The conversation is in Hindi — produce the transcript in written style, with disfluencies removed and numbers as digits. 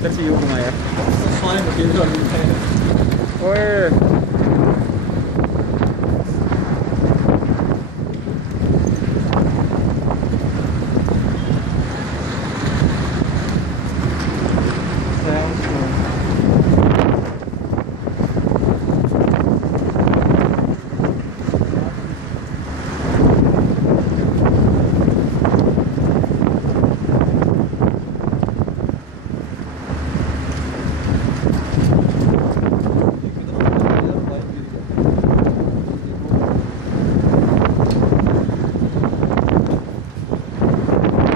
udah si Yuko ya. Soalnya begini loh. Or sounds